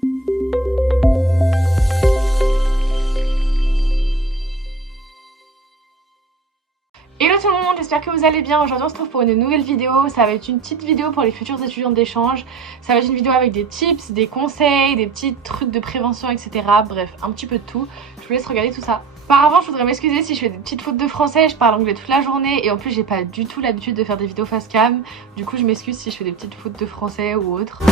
Hello tout le monde, j'espère que vous allez bien. Aujourd'hui on se retrouve pour une nouvelle vidéo. Ça va être une petite vidéo pour les futurs étudiants d'échange. Ça va être une vidéo avec des tips, des conseils, des petits trucs de prévention, etc. Bref, un petit peu de tout. Je vous laisse regarder tout ça. Par avant, je voudrais m'excuser si je fais des petites fautes de français. Je parle anglais toute la journée et en plus j'ai pas du tout l'habitude de faire des vidéos face cam. Du coup je m'excuse si je fais des petites fautes de français ou autre.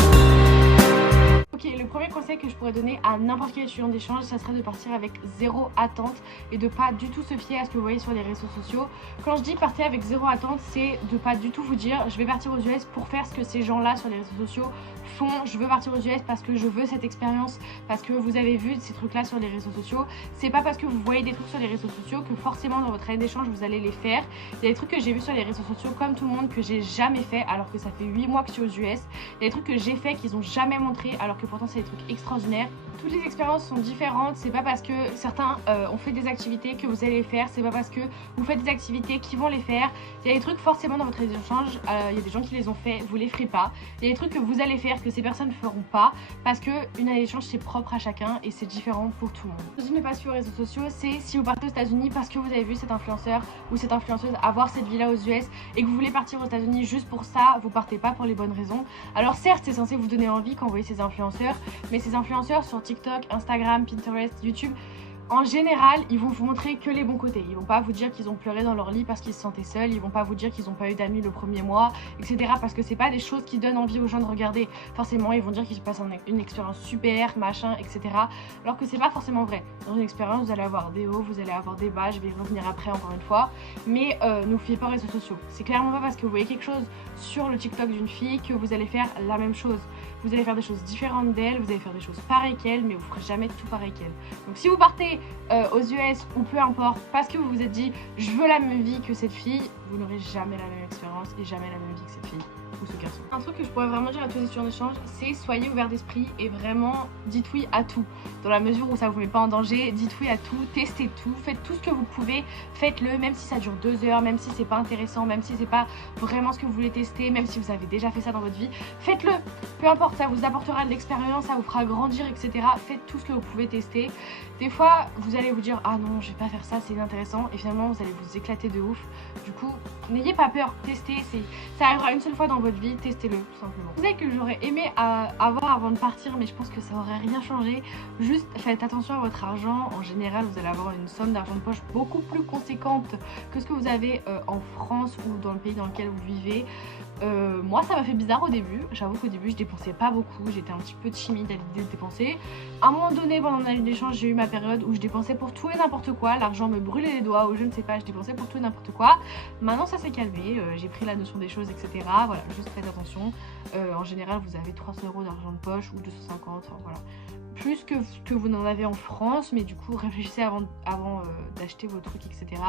Ok, le premier conseil que je pourrais donner à n'importe quel étudiant d'échange, ça serait de partir avec zéro attente et de pas du tout se fier à ce que vous voyez sur les réseaux sociaux. Quand je dis partez avec zéro attente, c'est de pas du tout vous dire je vais partir aux US pour faire ce que ces gens-là sur les réseaux sociaux font. Je veux partir aux US parce que je veux cette expérience, parce que vous avez vu ces trucs-là sur les réseaux sociaux. C'est pas parce que vous voyez des trucs sur les réseaux sociaux que forcément dans votre année d'échange vous allez les faire. Il y a des trucs que j'ai vus sur les réseaux sociaux comme tout le monde que j'ai jamais fait alors que ça fait 8 mois que je suis aux US. Il y a des trucs que j'ai fait qu'ils ont jamais montré alors que pourtant c'est des trucs extraordinaires. Toutes les expériences sont différentes, c'est pas parce que certains ont fait des activités que vous allez les faire, c'est pas parce que vous faites des activités qu'ils vont les faire. Il y a des trucs forcément dans votre année d'échange, il y a des gens qui les ont fait, vous les ferez pas. Il y a des trucs que vous allez faire que ces personnes ne feront pas parce que une année d'échange c'est propre à chacun et c'est différent pour tout le monde. Je ne pas suivre les réseaux sociaux, c'est si vous partez aux États-Unis parce que vous avez vu cet influenceur ou cette influenceuse avoir cette villa aux US et que vous voulez partir aux États-Unis juste pour ça, vous partez pas pour les bonnes raisons. Alors certes c'est censé vous donner envie quand vous voyez ces influenceurs, mais ces influenceurs sur TikTok, Instagram, Pinterest, YouTube, en général, ils vont vous montrer que les bons côtés. Ils vont pas vous dire qu'ils ont pleuré dans leur lit parce qu'ils se sentaient seuls. Ils vont pas vous dire qu'ils ont pas eu d'amis le premier mois, etc. Parce que c'est pas des choses qui donnent envie aux gens de regarder. Forcément, ils vont dire qu'ils passent une expérience super, machin, etc. Alors que c'est pas forcément vrai. Dans une expérience, vous allez avoir des hauts, vous allez avoir des bas. Je vais y revenir après encore une fois. Mais ne vous fiez pas aux réseaux sociaux. C'est clairement pas parce que vous voyez quelque chose sur le TikTok d'une fille que vous allez faire la même chose. Vous allez faire des choses différentes d'elle, vous allez faire des choses pareilles qu'elle, mais vous ferez jamais tout pareil qu'elle. Donc si vous partez aux US ou peu importe, parce que vous vous êtes dit je veux la même vie que cette fille, vous n'aurez jamais la même expérience et jamais la même vie que cette fille ou ce garçon. Un truc que je pourrais vraiment dire à tous les étudiants d'échange, c'est soyez ouverts d'esprit et vraiment dites oui à tout. Dans la mesure où ça vous met pas en danger, dites oui à tout, testez tout, faites tout ce que vous pouvez, faites-le, même si ça dure 2 heures, même si c'est pas intéressant, même si c'est pas vraiment ce que vous voulez tester, même si vous avez déjà fait ça dans votre vie, faites-le. Peu importe, ça vous apportera de l'expérience, ça vous fera grandir, etc. Faites tout ce que vous pouvez tester. Des fois, vous allez vous dire ah non, je vais pas faire ça, c'est inintéressant, et finalement vous allez vous éclater de ouf. Du coup, n'ayez pas peur, testez, ça arrivera une seule fois dans votre vie, testez-le tout simplement. Vous savez que j'aurais aimé avoir avant de partir, mais je pense que ça aurait rien changé. Juste faites attention à votre argent. En général, vous allez avoir une somme d'argent de poche beaucoup plus conséquente que ce que vous avez en France ou dans le pays dans lequel vous vivez. Moi ça m'a fait bizarre au début, j'avoue qu'au début je dépensais pas beaucoup, j'étais un petit peu timide à l'idée de dépenser. À un moment donné pendant mon année d'échange j'ai eu ma période où je dépensais pour tout et n'importe quoi, l'argent me brûlait les doigts ou je ne sais pas, je dépensais pour tout et n'importe quoi. Maintenant ça s'est calmé, j'ai pris la notion des choses, etc. Voilà, juste faites attention. En général vous avez 300 € d'argent de poche ou 250, enfin, voilà. Plus que vous n'en avez en France, mais du coup réfléchissez avant d'acheter vos trucs, etc.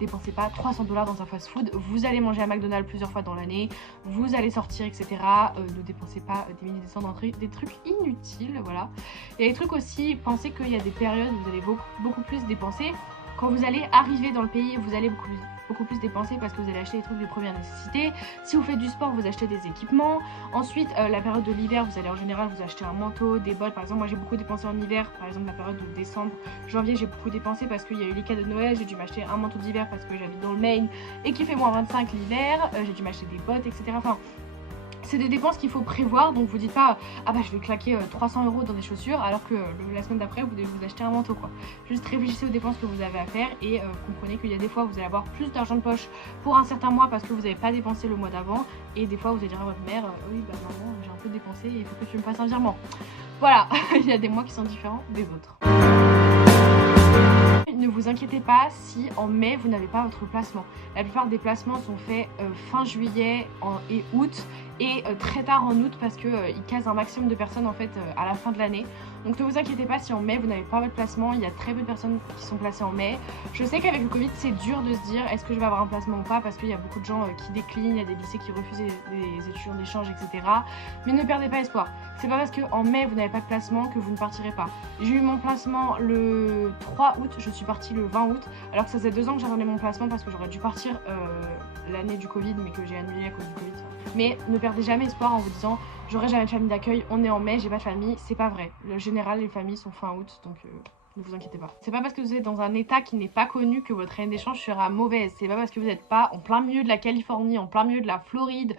Dépensez pas 300 $ dans un fast food, vous allez manger à McDonald's plusieurs fois dans l'année, vous allez sortir, etc. Ne dépensez pas des milliers de cents dans des trucs inutiles, voilà. Il y a des trucs aussi, pensez qu'il y a des périodes où vous allez beaucoup plus dépenser. Quand vous allez arriver dans le pays, vous allez beaucoup plus dépenser parce que vous allez acheter des trucs de première nécessité. Si vous faites du sport, vous achetez des équipements. Ensuite, la période de l'hiver, vous allez en général vous acheter un manteau, des bottes. Par exemple, moi j'ai beaucoup dépensé en hiver. Par exemple, la période de décembre, janvier, j'ai beaucoup dépensé parce qu'il y a eu les cadeaux de Noël. J'ai dû m'acheter un manteau d'hiver parce que j'habite dans le Maine et qu'il fait moins 25 l'hiver. J'ai dû m'acheter des bottes, etc. Enfin, c'est des dépenses qu'il faut prévoir, donc vous dites pas ah bah je vais claquer 300 € dans des chaussures alors que la semaine d'après vous devez vous acheter un manteau quoi. Juste réfléchissez aux dépenses que vous avez à faire et comprenez qu'il y a des fois vous allez avoir plus d'argent de poche pour un certain mois parce que vous n'avez pas dépensé le mois d'avant et des fois vous allez dire à votre mère oui bah maman j'ai un peu dépensé et il faut que tu me fasses un virement. Voilà, il y a des mois qui sont différents des vôtres. Ne vous inquiétez pas si en mai vous n'avez pas votre placement. La plupart des placements sont faits fin juillet et août et très tard en août parce qu'ils casent un maximum de personnes en fait à la fin de l'année. Donc ne vous inquiétez pas si en mai vous n'avez pas votre placement, il y a très peu de personnes qui sont placées en mai. Je sais qu'avec le Covid c'est dur de se dire est-ce que je vais avoir un placement ou pas parce qu'il y a beaucoup de gens qui déclinent, il y a des lycées qui refusent des étudiants d'échange, etc. Mais ne perdez pas espoir. C'est pas parce qu'en mai vous n'avez pas de placement que vous ne partirez pas. J'ai eu mon placement le 3 août, je suis partie le 20 août, alors que ça faisait 2 ans que j'attendais mon placement parce que j'aurais dû partir l'année du Covid mais que j'ai annulé à cause du Covid. Mais ne perdez jamais espoir en vous disant j'aurai jamais de famille d'accueil, on est en mai, j'ai pas de famille, c'est pas vrai. Le général, les familles sont fin août, donc ne vous inquiétez pas. C'est pas parce que vous êtes dans un état qui n'est pas connu que votre année d'échange sera mauvaise. C'est pas parce que vous n'êtes pas en plein milieu de la Californie, en plein milieu de la Floride,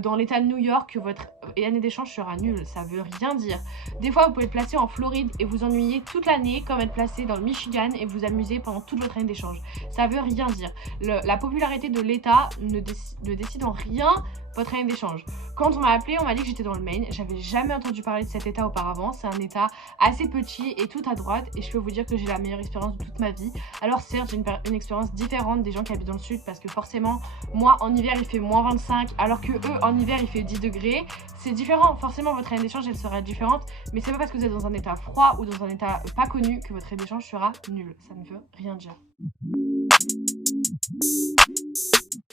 dans l'état de New York que votre année d'échange sera nulle. Ça veut rien dire. Des fois, vous pouvez être placé en Floride et vous ennuyer toute l'année, comme être placé dans le Michigan et vous amuser pendant toute votre année d'échange. Ça veut rien dire. La popularité de l'état ne décide en rien votre année d'échange. Quand on m'a appelé, on m'a dit que j'étais dans le Maine. J'avais jamais entendu parler de cet état auparavant. C'est un état assez petit et tout à droite. Et je peux vous dire que j'ai la meilleure expérience de toute ma vie. Alors certes, j'ai une expérience différente des gens qui habitent dans le sud. Parce que forcément, moi en hiver il fait moins 25. Alors que eux en hiver il fait 10 degrés. C'est différent. Forcément votre année d'échange elle sera différente. Mais c'est pas parce que vous êtes dans un état froid ou dans un état pas connu que votre année d'échange sera nulle. Ça ne veut rien dire.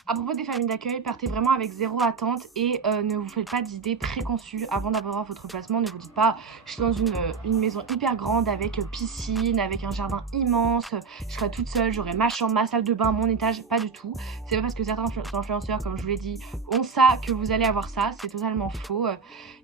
À propos des familles d'accueil, partez vraiment avec zéro attente et ne vous faites pas d'idées préconçues avant d'avoir votre placement. Ne vous dites pas je suis dans une maison hyper grande avec piscine, avec un jardin immense, je serai toute seule, j'aurai ma chambre, ma salle de bain, mon étage. Pas du tout. C'est pas parce que certains influenceurs, comme je vous l'ai dit, ont ça que vous allez avoir ça. C'est totalement faux.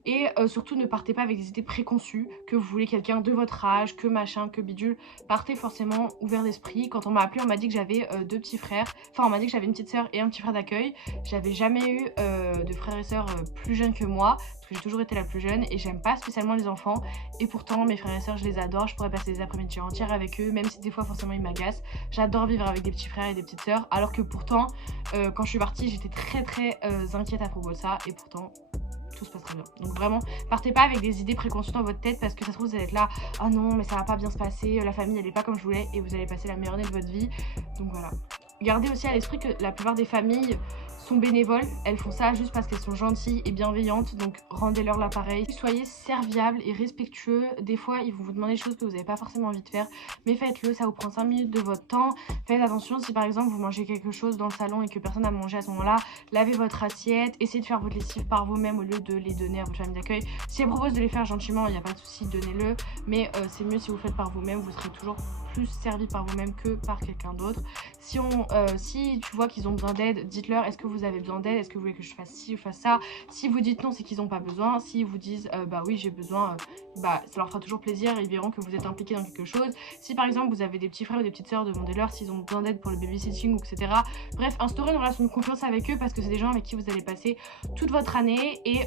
Et surtout ne partez pas avec des idées préconçues que vous voulez quelqu'un de votre âge, que machin, que bidule. Partez forcément ouvert d'esprit. Quand on m'a appelé, on m'a dit que j'avais deux petits frères. Enfin, on m'a dit que j'avais une petite sœur et un petit frère d'accueil. J'avais jamais eu de frères et sœurs plus jeunes que moi, parce que j'ai toujours été la plus jeune et j'aime pas spécialement les enfants. Et pourtant, mes frères et sœurs, je les adore. Je pourrais passer des après-midi entières avec eux, même si des fois forcément ils m'agacent. J'adore vivre avec des petits frères et des petites sœurs, alors que pourtant, quand je suis partie, j'étais très inquiète à propos de ça. Et pourtant, tout se passe très bien. Donc vraiment, partez pas avec des idées préconçues dans votre tête parce que ça se trouve vous allez être là, ah non mais ça va pas bien se passer, la famille elle est pas comme je voulais, et vous allez passer la meilleure année de votre vie. Donc voilà. Gardez aussi à l'esprit que la plupart des familles sont bénévoles, elles font ça juste parce qu'elles sont gentilles et bienveillantes, donc rendez-leur l'appareil. Soyez serviables et respectueux. Des fois ils vont vous demander des choses que vous n'avez pas forcément envie de faire, mais faites-le, ça vous prend 5 minutes de votre temps. Faites attention si par exemple vous mangez quelque chose dans le salon et que personne n'a mangé à ce moment-là, lavez votre assiette, essayez de faire votre lessive par vous-même au lieu de les donner à votre famille d'accueil. Si elle propose de les faire gentiment, il n'y a pas de souci, donnez-le, mais c'est mieux si vous le faites par vous-même, vous serez toujours plus servi par vous-même que par quelqu'un d'autre. Si tu vois qu'ils ont besoin d'aide, dites-leur, est-ce que vous avez besoin d'aide, est-ce que vous voulez que je fasse ci ou fasse ça. Si vous dites non, c'est qu'ils n'ont pas besoin. S'ils vous disent bah oui j'ai besoin, bah ça leur fera toujours plaisir, ils verront que vous êtes impliqué dans quelque chose. Si par exemple vous avez des petits frères ou des petites sœurs, demandez-leur s'ils ont besoin d'aide pour le babysitting, etc. Bref, instaurez une relation de confiance avec eux parce que c'est des gens avec qui vous allez passer toute votre année, et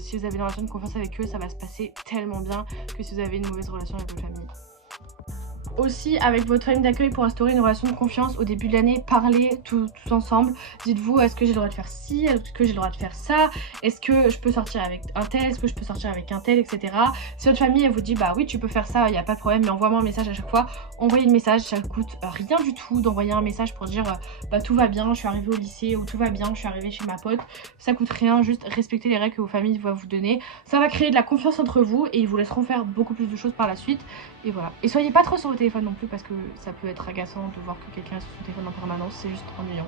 si vous avez une relation de confiance avec eux, ça va se passer tellement bien que si vous avez une mauvaise relation avec votre famille. Aussi, avec votre famille d'accueil, pour instaurer une relation de confiance au début de l'année, parlez tous ensemble. Dites-vous, est-ce que j'ai le droit de faire ci, est-ce que j'ai le droit de faire ça, est-ce que je peux sortir avec un tel, est-ce que je peux sortir avec un tel, etc. Si votre famille elle vous dit bah oui tu peux faire ça, il n'y a pas de problème, mais envoie-moi un message à chaque fois. Envoyez le message, ça coûte rien du tout d'envoyer un message pour dire bah tout va bien, je suis arrivée au lycée, ou tout va bien, je suis arrivée chez ma pote. Ça coûte rien, juste respectez les règles que vos familles vont vous donner. Ça va créer de la confiance entre vous et ils vous laisseront faire beaucoup plus de choses par la suite. Et voilà. Et soyez pas trop sur votre téléphone non plus parce que ça peut être agaçant de voir que quelqu'un est sur son téléphone en permanence, c'est juste ennuyant.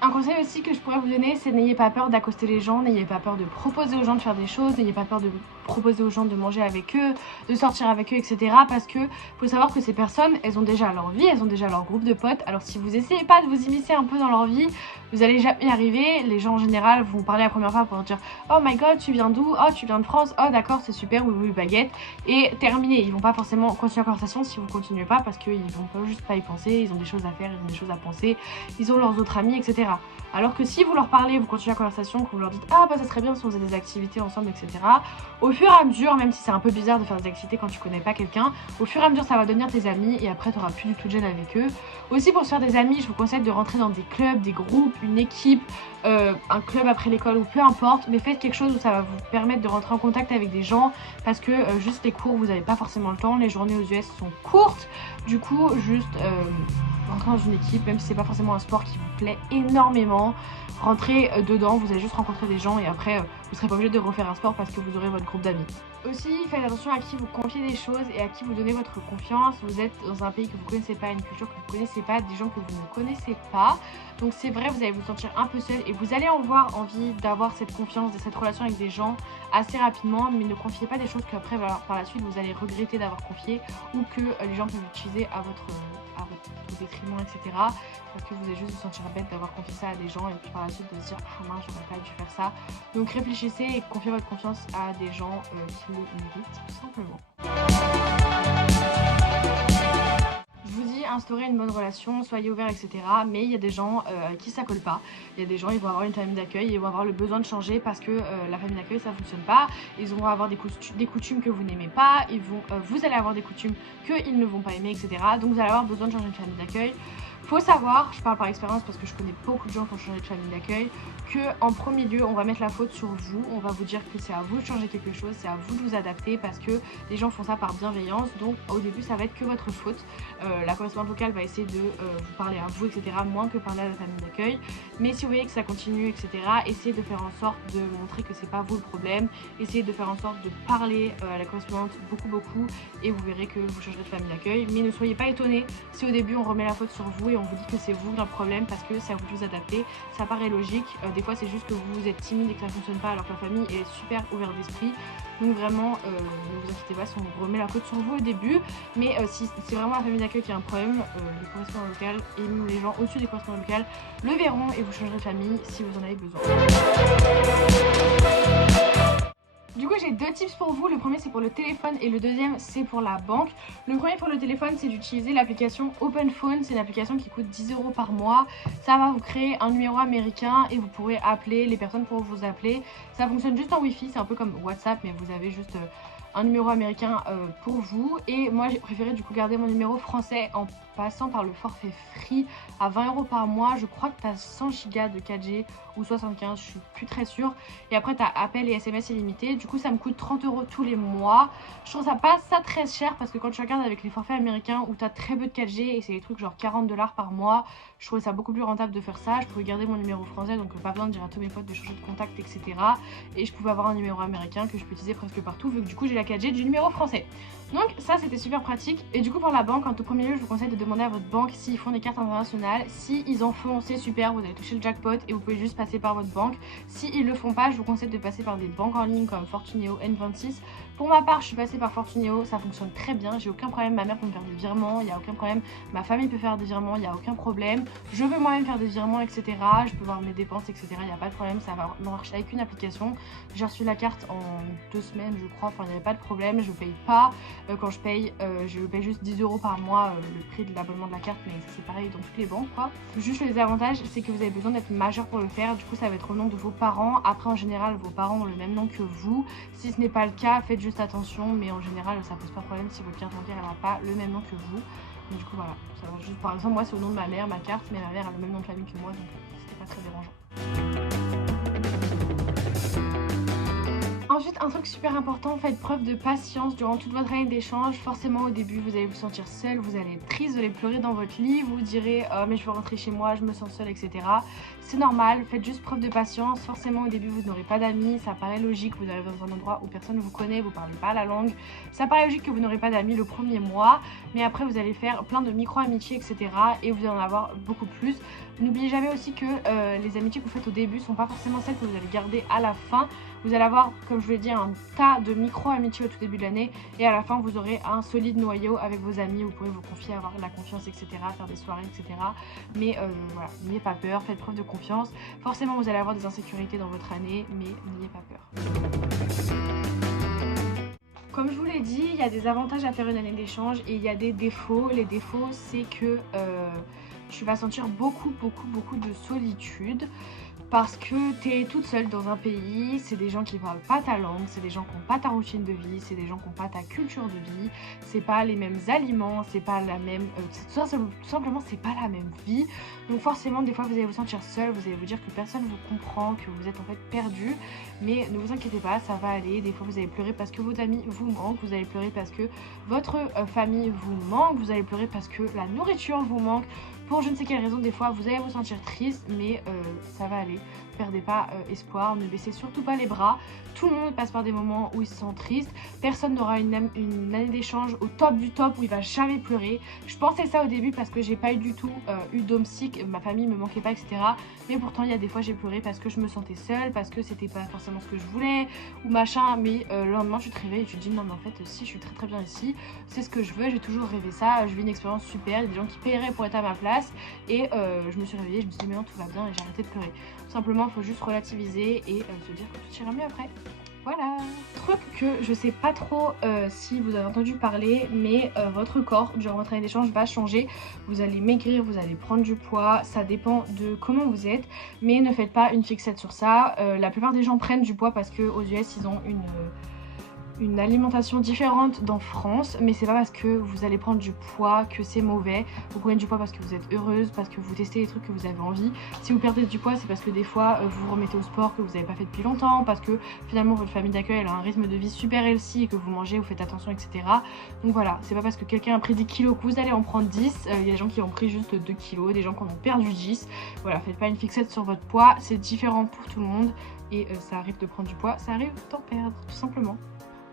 Un conseil aussi que je pourrais vous donner, c'est n'ayez pas peur d'accoster les gens, n'ayez pas peur de proposer aux gens de faire des choses, n'ayez pas peur de proposer aux gens de manger avec eux, de sortir avec eux, etc. Parce que faut savoir que ces personnes, elles ont déjà leur vie, elles ont déjà leur groupe de potes. Alors si vous essayez pas de vous immiscer un peu dans leur vie, vous allez jamais y arriver. Les gens en général vont parler la première fois pour dire oh my god tu viens d'où, oh tu viens de France, oh d'accord c'est super, oui oui baguette, et terminé. Ils vont pas forcément continuer la conversation si vous continuez pas, parce qu'ils vont pas juste pas y penser, ils ont des choses à faire, ils ont des choses à penser, ils ont leurs autres amis, etc. Alors que si vous leur parlez, vous continuez la conversation, que vous leur dites ah bah ça serait bien si on faisait des activités ensemble, etc. Au fur et à mesure, même si c'est un peu bizarre de faire des activités quand tu connais pas quelqu'un, au fur et à mesure ça va devenir tes amis et après tu auras plus du tout de gêne avec eux. Aussi pour se faire des amis, je vous conseille de rentrer dans des clubs, des groupes, une équipe, un club après l'école ou peu importe, mais faites quelque chose où ça va vous permettre de rentrer en contact avec des gens, parce que juste les cours vous n'avez pas forcément le temps, les journées aux US sont courtes, du coup juste rentrer dans une équipe, même si c'est pas forcément un sport qui vous plaît énormément, rentrez dedans, vous allez juste rencontrer des gens et après vous serez pas obligé de refaire un sport parce que vous aurez votre groupe d'amis. Aussi, faites attention à qui vous confiez des choses et à qui vous donnez votre confiance. Vous êtes dans un pays que vous ne connaissez pas, une culture que vous ne connaissez pas, des gens que vous ne connaissez pas. Donc c'est vrai, vous allez vous sentir un peu seul et vous allez avoir envie d'avoir cette confiance, de cette relation avec des gens assez rapidement. Mais ne confiez pas des choses qu'après, par la suite, vous allez regretter d'avoir confié ou que les gens peuvent utiliser à votre détriment, etc. Parce que vous allez juste vous sentir bête d'avoir confié ça à des gens et puis par la suite de se dire ah mince, j'aurais pas dû faire ça. Donc réfléchissez et confiez votre confiance à des gens qui le méritent tout simplement. Je vous dis, instaurez une bonne relation, soyez ouverts, etc. Mais il y a des gens qui ça colle pas. Il y a des gens, ils vont avoir une famille d'accueil, ils vont avoir le besoin de changer parce que la famille d'accueil ça fonctionne pas. Ils vont avoir des coutumes que vous n'aimez pas. Vous allez avoir des coutumes qu'ils ne vont pas aimer, etc. Donc vous allez avoir besoin de changer de famille d'accueil. Faut savoir, je parle par expérience parce que je connais beaucoup de gens qui ont changé de famille d'accueil, que en premier lieu on va mettre la faute sur vous, on va vous dire que c'est à vous de changer quelque chose, c'est à vous de vous adapter parce que les gens font ça par bienveillance, donc au début ça va être que votre faute. La correspondante locale va essayer de vous parler à vous, etc. moins que parler à la famille d'accueil, mais si vous voyez que ça continue, etc. essayez de faire en sorte de montrer que c'est pas vous le problème, essayez de faire en sorte de parler à la correspondante beaucoup et vous verrez que vous changerez de famille d'accueil, mais ne soyez pas étonnés si au début on remet la faute sur vous et on vous dit que c'est vous le problème parce que c'est à vous de vous adapter. Ça paraît logique, des fois c'est juste que vous êtes timide et que ça fonctionne pas alors que la famille est super ouverte d'esprit. Donc vraiment ne vous inquiétez pas si on remet la faute sur vous au début, mais si c'est vraiment la famille d'accueil qui a un problème, les correspondants locaux et même les gens au-dessus des correspondants locaux le verront et vous changerez de famille si vous en avez besoin. Du coup j'ai deux tips pour vous, le premier c'est pour le téléphone et le deuxième c'est pour la banque. Le premier pour le téléphone c'est d'utiliser l'application OpenPhone, c'est une application qui coûte 10 € par mois. Ça va vous créer un numéro américain et vous pourrez appeler, les personnes pourront vous appeler. Ça fonctionne juste en Wi-Fi, c'est un peu comme WhatsApp mais vous avez juste un numéro américain pour vous. Et moi j'ai préféré du coup garder mon numéro français en passant par le forfait free à 20 € par mois. Je crois que tu as 100 Go de 4G ou 75, je suis plus très sûre. Et après tu as appel et SMS illimité. Du coup ça me coûte 30 € tous les mois. Je trouve ça pas ça très cher parce que quand tu regardes avec les forfaits américains où tu as très peu de 4G et c'est des trucs genre 40 $ par mois, je trouvais ça beaucoup plus rentable de faire ça. Je pouvais garder mon numéro français donc pas besoin de dire à tous mes potes de changer de contact, etc. Et je pouvais avoir un numéro américain que je peux utiliser presque partout vu que du coup j'ai la 4G du numéro français. Donc ça c'était super pratique. Et du coup pour la banque, en tout premier lieu je vous conseille de demander à votre banque s'ils font des cartes internationales. Si ils en font, c'est super, vous allez toucher le jackpot et vous pouvez juste passer par votre banque. Si ils le font pas, je vous conseille de passer par des banques en ligne comme Fortuneo, N26. Pour ma part je suis passée par Fortuneo, ça fonctionne très bien, j'ai aucun problème, ma mère peut me faire des virements, il n'y a aucun problème, ma famille peut faire des virements, il n'y a aucun problème, je veux moi-même faire des virements, etc. Je peux voir mes dépenses, etc. Il n'y a pas de problème, ça va marcher avec une application. J'ai reçu la carte en 2 semaines je crois, enfin il n'y avait pas de problème, je paye pas, quand je paye juste 10 € par mois le prix de l'abonnement de la carte, mais c'est pareil dans toutes les banques quoi. Juste les avantages c'est que vous avez besoin d'être majeur pour le faire, du coup ça va être au nom de vos parents. Après en général vos parents ont le même nom que vous, si ce n'est pas le cas faites juste attention, mais en général ça pose pas de problème si votre carte bancaire elle n'a pas le même nom que vous. Donc du coup voilà, ça va juste, par exemple moi c'est au nom de ma mère ma carte, mais ma mère a le même nom de famille que moi donc c'était pas très dérangeant. Ensuite, un truc super important, faites preuve de patience durant toute votre année d'échange. Forcément au début vous allez vous sentir seul, vous allez être triste, vous allez pleurer dans votre lit, vous direz oh, mais je veux rentrer chez moi, je me sens seule, etc. C'est normal, faites juste preuve de patience. Forcément au début vous n'aurez pas d'amis, ça paraît logique, vous arrivez dans un endroit où personne ne vous connaît, vous parlez pas la langue. Ça paraît logique que vous n'aurez pas d'amis le premier mois, mais après vous allez faire plein de micro-amitiés, etc. et vous allez en avoir beaucoup plus. N'oubliez jamais aussi que les amitiés que vous faites au début sont pas forcément celles que vous allez garder à la fin. Vous allez avoir, comme je vous l'ai dit, un tas de micro-amitiés au tout début de l'année et à la fin vous aurez un solide noyau avec vos amis, vous pourrez vous confier, avoir de la confiance, etc. faire des soirées, etc. Mais voilà, n'ayez pas peur, faites preuve de confiance. Forcément vous allez avoir des insécurités dans votre année, mais n'ayez pas peur. Comme je vous l'ai dit, il y a des avantages à faire une année d'échange et il y a des défauts. Les défauts c'est que tu vas sentir beaucoup de solitude. Parce que tu es toute seule dans un pays, c'est des gens qui parlent pas ta langue, c'est des gens qui n'ont pas ta routine de vie, c'est des gens qui n'ont pas ta culture de vie, c'est pas les mêmes aliments, c'est pas la même... tout simplement c'est pas la même vie. Donc forcément des fois vous allez vous sentir seule, vous allez vous dire que personne vous comprend, que vous êtes en fait perdu. Mais ne vous inquiétez pas, ça va aller. Des fois vous allez pleurer parce que vos amis vous manquent, vous allez pleurer parce que votre famille vous manque, vous allez pleurer parce que la nourriture vous manque. Pour je ne sais quelle raison, des fois vous allez vous sentir triste, mais ça va aller. perdez pas espoir, ne baissez surtout pas les bras. Tout le monde passe par des moments où il se sent triste. Personne n'aura une année d'échange au top du top où il va jamais pleurer. Je pensais ça au début parce que j'ai pas eu du tout eu d'homesick, ma famille me manquait pas, etc. Mais pourtant il y a des fois j'ai pleuré parce que je me sentais seule, parce que c'était pas forcément ce que je voulais ou machin. Mais le lendemain tu te réveilles et tu te dis non mais en fait si, je suis très bien ici, c'est ce que je veux, j'ai toujours rêvé ça, je vis une expérience super, il y a des gens qui paieraient pour être à ma place. Et je me suis réveillée, je me suis dit mais non tout va bien et j'ai arrêté de pleurer. Tout simplement il faut juste relativiser et se dire que tout ira mieux après. Voilà. Truc que je sais pas trop si vous avez entendu parler, mais votre corps durant votre année d'échange va changer. Vous allez maigrir, vous allez prendre du poids, ça dépend de comment vous êtes, mais ne faites pas une fixette sur ça. La plupart des gens prennent du poids parce qu'aux US ils ont une alimentation différente d'en France, mais c'est pas parce que vous allez prendre du poids que c'est mauvais. Vous prenez du poids parce que vous êtes heureuse, parce que vous testez les trucs que vous avez envie. Si vous perdez du poids, c'est parce que des fois vous vous remettez au sport que vous n'avez pas fait depuis longtemps, parce que finalement votre famille d'accueil elle a un rythme de vie super healthy et que vous mangez, vous faites attention, etc. Donc voilà, c'est pas parce que quelqu'un a pris 10 kilos que vous allez en prendre 10. Il y a des gens qui ont pris juste 2 kilos, des gens qui en ont perdu 10. Voilà, faites pas une fixette sur votre poids, c'est différent pour tout le monde et ça arrive de prendre du poids, ça arrive d'en perdre, tout simplement.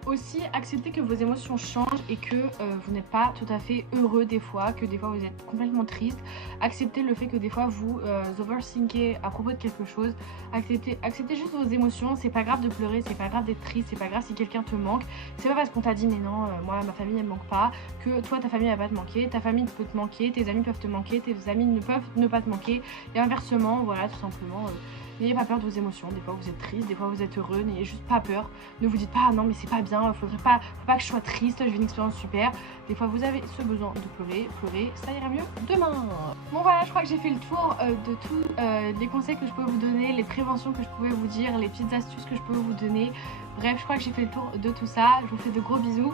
Aussi, acceptez que vos émotions changent et que vous n'êtes pas tout à fait heureux des fois, que des fois vous êtes complètement triste. Acceptez le fait que des fois vous overthinkez à propos de quelque chose. Acceptez juste vos émotions, c'est pas grave de pleurer, c'est pas grave d'être triste, c'est pas grave si quelqu'un te manque. C'est pas parce qu'on t'a dit mais non, moi ma famille elle me manque pas, que toi ta famille elle va pas te manquer, ta famille peut te manquer, tes amis peuvent te manquer, tes amis ne peuvent ne pas te manquer. Et inversement, voilà, tout simplement. N'ayez pas peur de vos émotions, des fois vous êtes triste, des fois vous êtes heureux, n'ayez juste pas peur. Ne vous dites pas ah non mais c'est pas bien, faut pas que je sois triste, je vis une expérience super. Des fois vous avez ce besoin de pleurer, ça ira mieux demain. Bon voilà, je crois que j'ai fait le tour de tous les conseils que je pouvais vous donner, les préventions que je pouvais vous dire, les petites astuces que je pouvais vous donner. Bref, je crois que j'ai fait le tour de tout ça, je vous fais de gros bisous,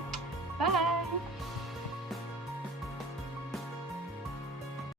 bye.